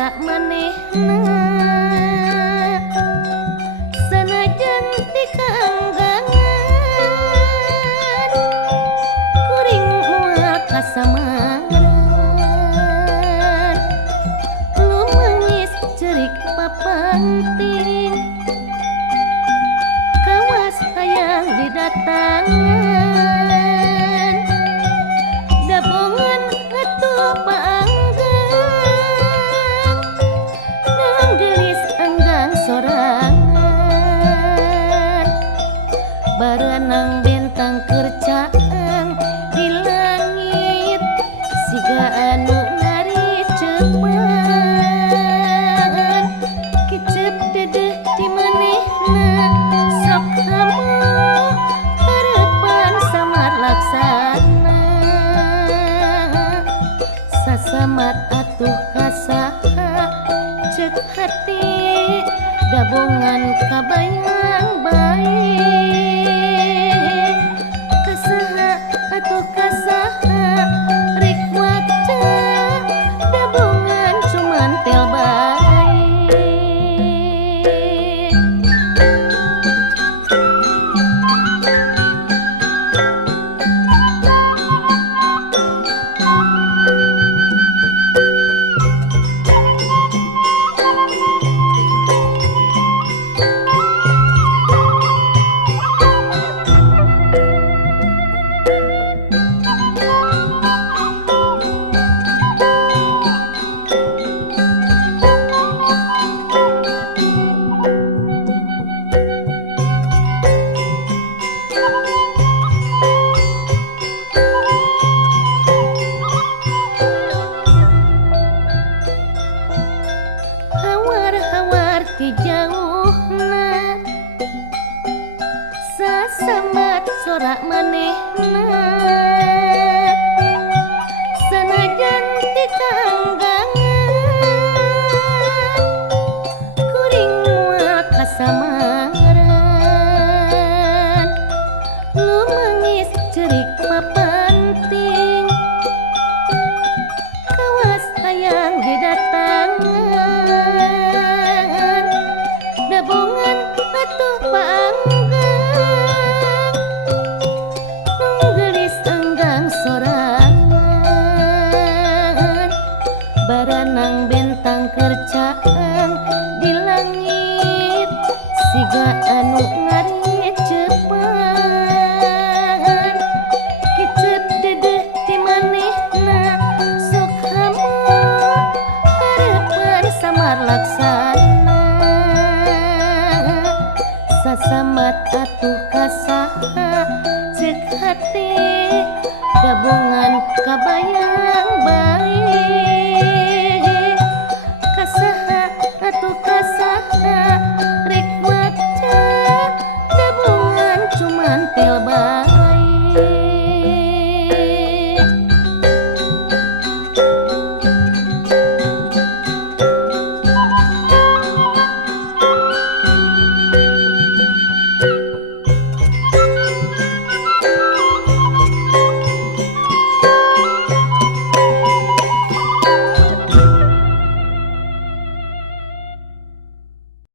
sorak manehna sanajan ti kaanggangan kuring moal kasamaran lumangis cerik papanting kawas hayang didatangan dabongan atuh paanggang nang gelis enggang sorangan baranang bentang kercaang di langit siga anu ngaricepan kicep dedeh di manehna sok hamu harapan samar laksana sasamat atuh kasaha cek hati dabongan kabayang baik kasaha atuh kasaha rek waca dabongan cuman tel baik hawar-hawar ti jauhna sasambat sorak manehna sanajan ti kaanggangan kuring moal kasamaran lumangis cerik papanting kawas hayang didatangan dabongan atuh paanggang nung gelis enggang sorangan baranang bentang kercaang di langit siga anu ngaricepan kicep dedeh ti manehna sok hamu harapan samar laksana sasamat atuh kasaha cek hati dabongan kabayang baik kasaha atuh kasaha rek waca dabongan cuman tel baik